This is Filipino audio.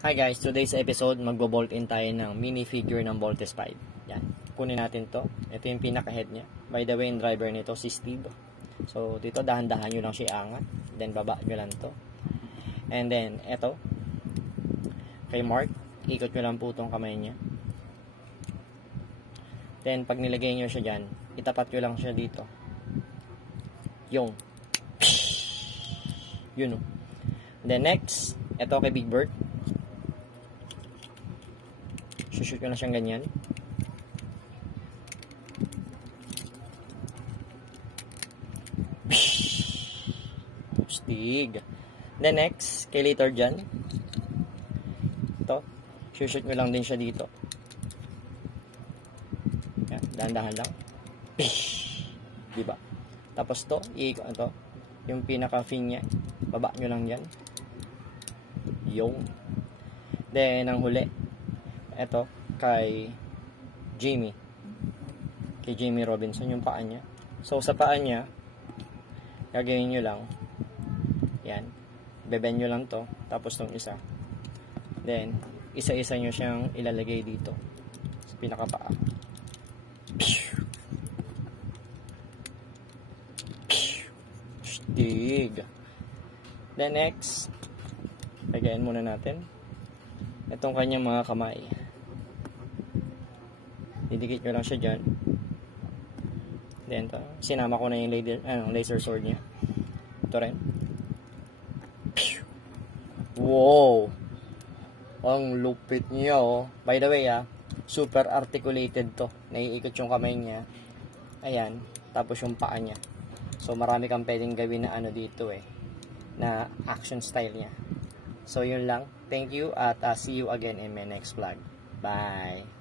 Hi guys, today's episode magbo-bolt in tayo ng minifigure ng Voltes 5. Yan, kunin natin to. Ito yung pinaka-head niya. By the way, yung driver nito si Steve. So dito dahan-dahan nyo lang siya angat, then baba nyo lang to. And then ito kay Mark, ikot nyo lang po itong kamay niya. Then pag nilagay nyo siya dyan, itapat nyo lang siya dito. Yung yun o. Then next, ito kay Big Bird. Shoot ko na siyang ganyan. Stig. Then next, kay later dyan. Ito. Shoot ko lang din siya dito. Yan, dahan-dahan lang. Diba? Tapos to, iikot ito. Yung pinaka-fin niya. Baba nyo lang yan. Yung. Then, ang huli. Ito, kay Jamie. Kay Jamie Robinson, yung paa niya. So, sa paa niya, gagawin nyo lang. Yan. Beben nyo lang to. Tapos tong isa. Then, isa-isa nyo siyang ilalagay dito. Sa pinakapaa. Stig. Then next, lagayin muna natin itong kanyang mga kamay. Didikit nyo lang siya dyan. Then, sinama ko na yung laser sword niya. Ito rin. Wow! Ang lupit niya, oh. By the way, super articulated to. Naiikot yung kamay niya. Ayan. Tapos yung paa niya. So, marami kang pwedeng gawin na dito, na action style niya. So, yun lang. Thank you at see you again in my next vlog. Bye!